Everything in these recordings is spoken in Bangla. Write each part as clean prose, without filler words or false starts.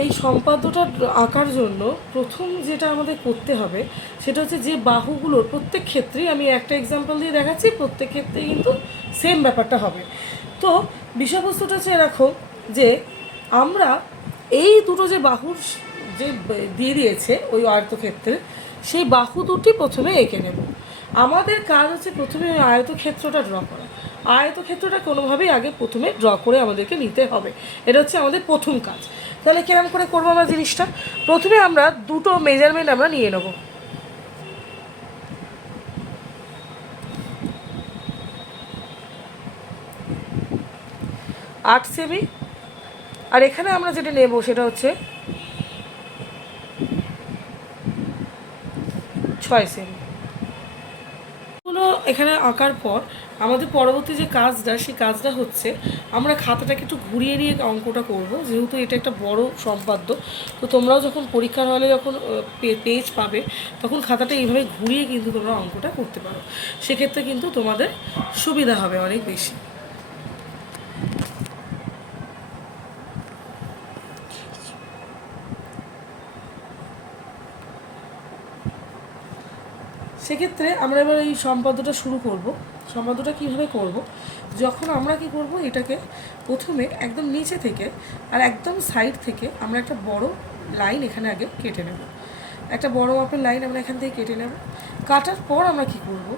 এই সম্পাদ্যটা আঁকার জন্য প্রথম যেটা আমাদের করতে হবে সেটা হচ্ছে যে বাহুগুলোর প্রত্যেক ক্ষেত্রেই, আমি একটা এক্সাম্পল দিয়ে দেখাচ্ছি, প্রত্যেক ক্ষেত্রেই কিন্তু সেম ব্যাপারটা হবে। তো বিষয়বস্তুটা হচ্ছে এরকম যে আমরা এই দুটো যে বাহুর যে দিয়ে দিয়েছে ওই আয়তক্ষেত্রে, সেই বাহু দুটি প্রথমে এঁকে নেব। আমাদের কাজ হচ্ছে প্রথমে ওই আয়তক্ষেত্রটা ড্র করা। আয়তক্ষেত্রটা কোনোভাবেই আগে প্রথমে ড্র করে আমাদেরকে নিতে হবে, এটা হচ্ছে আমাদের প্রথম কাজ। তাহলে কিরম করে করবো আমরা জিনিসটা? প্রথমে আমরা দুটো মেজারমেন্ট আমরা নিয়ে নেব। আট সেমি, আর এখানে আমরা যেটা নেব সেটা হচ্ছে 6 সেমি। এগুলো এখানে আঁকার পর আমাদের পরবর্তী যে কাজটা, সেই কাজটা হচ্ছে আমরা খাতাটাকে একটু ঘুরিয়ে নিয়ে অঙ্কটা করব। যেহেতু এটা একটা বড় সম্পাদ্য, তো তোমরাও যখন পরীক্ষার হলে যখন পেজ পাবে তখন খাতাটা এইভাবে ঘুরিয়ে কিন্তু তোমরা অঙ্কটা করতে পারো। সেক্ষেত্রে কিন্তু তোমাদের সুবিধা হবে অনেক বেশি। সেক্ষেত্রে আমরা এবার এই সম্পাদ্যটা শুরু করব। সম্পাদ্যটা কীভাবে করব? যখন আমরা কি করব, এটাকে প্রথমে একদম নিচে থেকে আর একদম সাইড থেকে আমরা একটা বড় লাইন এখানে আগে কেটে নেব। একটা বড় মাপের লাইন আমরা এখান থেকে কেটে নেব। কাটার পর আমরা কি করব,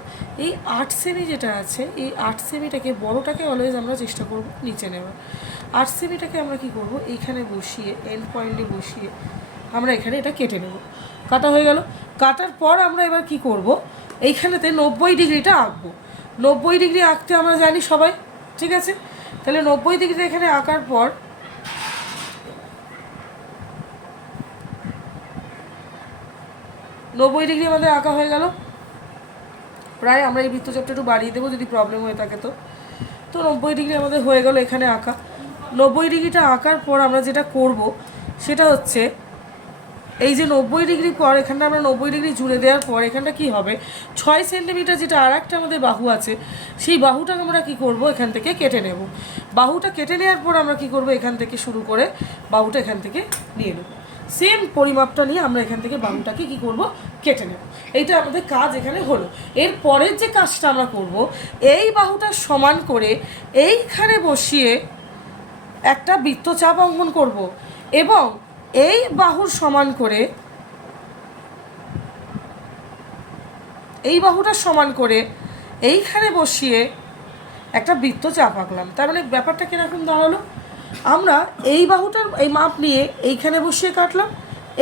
এই 8 সেমি যেটা আছে, এই 8 সেমিটাকে, বড়টাকে অলওয়েজ আমরা চেষ্টা করব নিচে নেওয়ার। 8 সেমিটাকে আমরা কি করব, এইখানে বসিয়ে, এন্ড পয়েন্টে বসিয়ে আমরা এখানে এটা কেটে নেব। কাটা হয়ে গেল। কাটার পর আমরা এবার কি করব, এইখানেতে 90 ডিগ্রিটা আঁকবো। 90 ডিগ্রি আঁকতে আমরা জানি সবাই, ঠিক আছে? তাহলে 90 ডিগ্রি এখানে আঁকার পর 90 ডিগ্রি আমাদের আঁকা হয়ে গেল। প্রায় আমরা এই বৃত্তচাপটা একটু বাড়িয়ে দেবো যদি প্রবলেম হয়ে থাকে। তো 90 ডিগ্রি আমাদের হয়ে গেল এখানে আঁকা। 90 ডিগ্রিটা আঁকার পর আমরা যেটা করব সেটা হচ্ছে, এই যে 90 ডিগ্রি পর এখানটা আমরা 90 ডিগ্রি জুড়ে দেওয়ার পর এখানটা কি হবে, 6 সেন্টিমিটার যেটা আর একটা আমাদের বাহু আছে, সেই বাহুটাকে আমরা কি করব, এখান থেকে কেটে নেব। বাহুটা কেটে নেওয়ার পর আমরা কি করব, এখান থেকে শুরু করে বাহুটা এখান থেকে নিয়ে নেব। সেম পরিমাপটা নিয়ে আমরা এখান থেকে বাহুটাকে কি করব, কেটে নেব। এইটা আমাদের কাজ এখানে হলো। এর পরের যে কাজটা আমরা করব, এই বাহুটা সমান করে এইখানে বসিয়ে একটা বৃত্তচাপ অঙ্কন করব, এবং এই বাহুর সমান করে, এই বাহুটা সমান করে এইখানে বসিয়ে একটা বৃত্তচাপ আঁকলাম। তার মানে ব্যাপারটা কীরকম দাঁড়ালো, আমরা এই বাহুটার এই মাপ নিয়ে এইখানে বসিয়ে কাটলাম,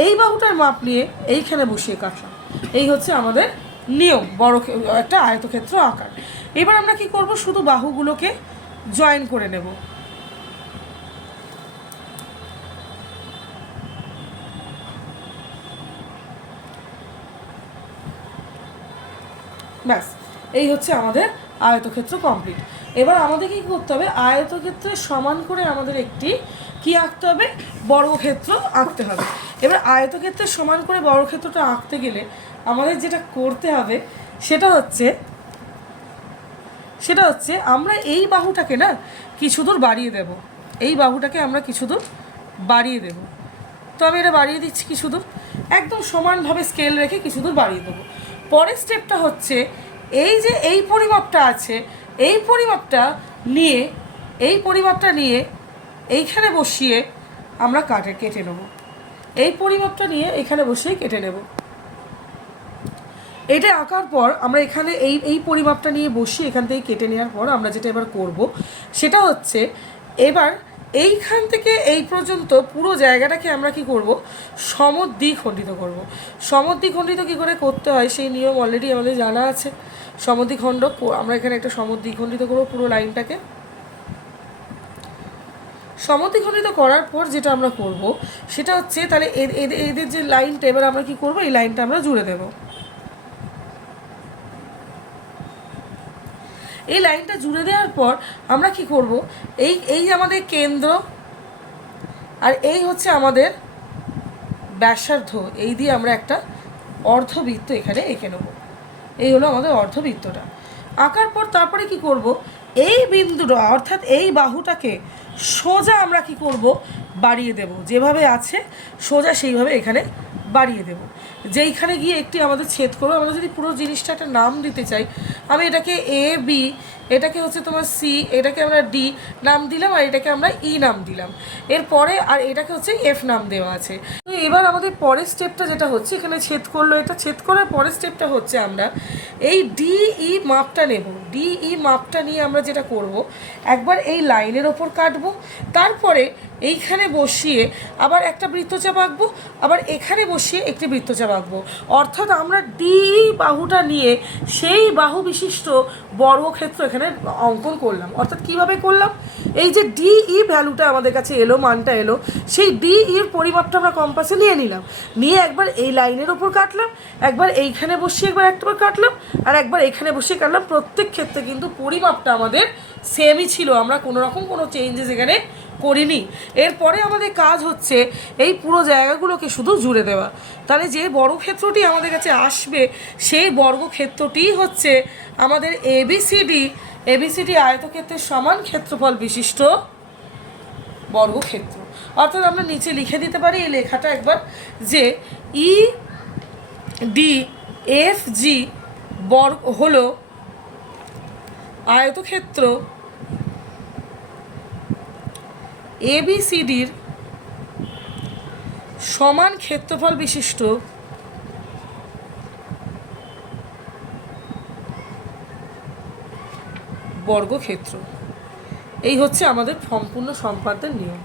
এই বাহুটার মাপ নিয়ে এইখানে বসিয়ে কাটলাম। এই হচ্ছে আমাদের নিয়ম বড় একটা আয়তক্ষেত্র আঁকার। এবার আমরা কি করব, শুধু বাহুগুলোকে জয়েন করে নেব। ব্যাস, এই হচ্ছে আমাদের আয়তক্ষেত্র কমপ্লিট। এবার আমাদের কী করতে হবে, আয়তক্ষেত্রের সমান করে আমাদের একটি কি আঁকতে হবে, বর্গক্ষেত্র আঁকতে হবে। এবার আয়তক্ষেত্রের সমান করে বর্গক্ষেত্রটা আঁকতে গেলে আমাদের যেটা করতে হবে সেটা হচ্ছে আমরা এই বাহুটাকে না কিছু দূর বাড়িয়ে দেব। এই বাহুটাকে আমরা কিছু দূর বাড়িয়ে দেব। তো আমি এটা বাড়িয়ে দিচ্ছি কিছু দূর, একদম সমানভাবে স্কেল রেখে কিছু দূর বাড়িয়ে দেবো। পরের স্টেপটা হচ্ছে, এই যে এই পরিমাপটা আছে, এই পরিমাপটা নিয়ে এইখানে বসিয়ে আমরা কেটে নেব। এই পরিমাপটা নিয়ে এখানে বসিয়ে কেটে নেব। এটা আঁকার পর আমরা এখানে এই পরিমাপটা নিয়ে বসিয়ে এখান থেকে কেটে নেওয়ার পর আমরা যেটা এবার করব সেটা হচ্ছে, এবার এইখান থেকে এই পর্যন্ত পুরো জায়গাটাকে আমরা কি করব, সমদ্বিখণ্ডিত করব। সমদ্বিখণ্ডিত কী করে করতে হয় সেই নিয়ম অলরেডি আমাদের জানা আছে। সমদ্বিখণ্ড আমরা এখানে একটা সমদ্বিখণ্ডিত করব পুরো লাইনটাকে। সমদ্বিখণ্ডিত করার পর যেটা আমরা করব সেটা হচ্ছে, তাহলে এদের যে লাইনটা, এবার আমরা কি করব, এই লাইনটা আমরা জুড়ে দেব। এই লাইনটা জুড়ে দেওয়ার পর আমরা কি করব, এই আমাদের কেন্দ্র আর এই হচ্ছে আমাদের ব্যাসার্ধ, এই দিয়ে আমরা একটা অর্ধবৃত্ত এখানে এঁকে নেব। এই হলো আমাদের অর্ধবৃত্তটা। আঁকার পর তারপরে কি করব, এই বিন্দুটা অর্থাৎ এই বাহুটাকে সোজা আমরা কি করব, বাড়িয়ে দেব, যেভাবে আছে সোজা সেইভাবে এখানে বাড়িয়ে দেব। যেইখানে গিয়ে একটি আমাদের ছেদ করবো, আমরা যদি পুরো জিনিসটা একটা নাম দিতে চাই, আমি এটাকে এ বি, এটাকে হচ্ছে তোমার সি, এটাকে আমরা ডি নাম দিলাম, আর এটাকে আমরা ই নাম দিলাম। এরপরে আর এটাকে হচ্ছে এফ নাম দেওয়া আছে। তো এবার আমাদের পরের স্টেপটা যেটা হচ্ছে, এখানে ছেদ করলো, এটা ছেদ করার পরের স্টেপটা হচ্ছে আমরা এই ডিই মাপটা নেব। ডিই মাপটা নিয়ে আমরা যেটা করব, একবার এই লাইনের ওপর কাটবো, তারপরে এইখানে বসিয়ে আবার একটা বৃত্তচাপ আঁকবো, আবার এখানে বসিয়ে একটি বৃত্তচাপ আঁকবো। অর্থাৎ আমরা ডিই বাহুটা নিয়ে সেই বাহু বিশিষ্ট বর্গক্ষেত্র এখানে অঙ্কন করলাম। অর্থাৎ কিভাবে করলাম, এই যে ডিই ভ্যালুটা আমাদের কাছে এলো, মানটা এলো, সেই ডিইর পরিমাপটা আমরা কম্পাসে নিয়ে নিলাম, নিয়ে একবার এই লাইনের ওপর কাটলাম, একবার এইখানে বসিয়ে একবার একবার কাটলাম, আর একবার এইখানে বসিয়ে কাটলাম। প্রত্যেক ক্ষেত্রে কিন্তু পরিমাপটা আমাদের সেমই ছিল, আমরা কোনো রকম কোনো চেঞ্জেস এখানে করিনি। এরপরে আমাদের কাজ হচ্ছে এই পুরো জায়গাগুলোকে শুধু জুড়ে দেওয়া। তাহলে যে বর্গক্ষেত্রটি আমাদের কাছে আসবে, সেই বর্গক্ষেত্রটি হচ্ছে আমাদের এবিসিডি আয়তক্ষেত্রের সমান ক্ষেত্রফল বিশিষ্ট বর্গক্ষেত্র। অর্থাৎ আমরা নিচে লিখে দিতে পারি এই লেখাটা একবার, যে ই ডি এফ জি বর্গ হলো আয়তক্ষেত্র এবিসিডির সমান ক্ষেত্রফল বিশিষ্ট বর্গক্ষেত্র। এই হচ্ছে আমাদের সম্পূর্ণ সম্পাদ্যের নিয়ম।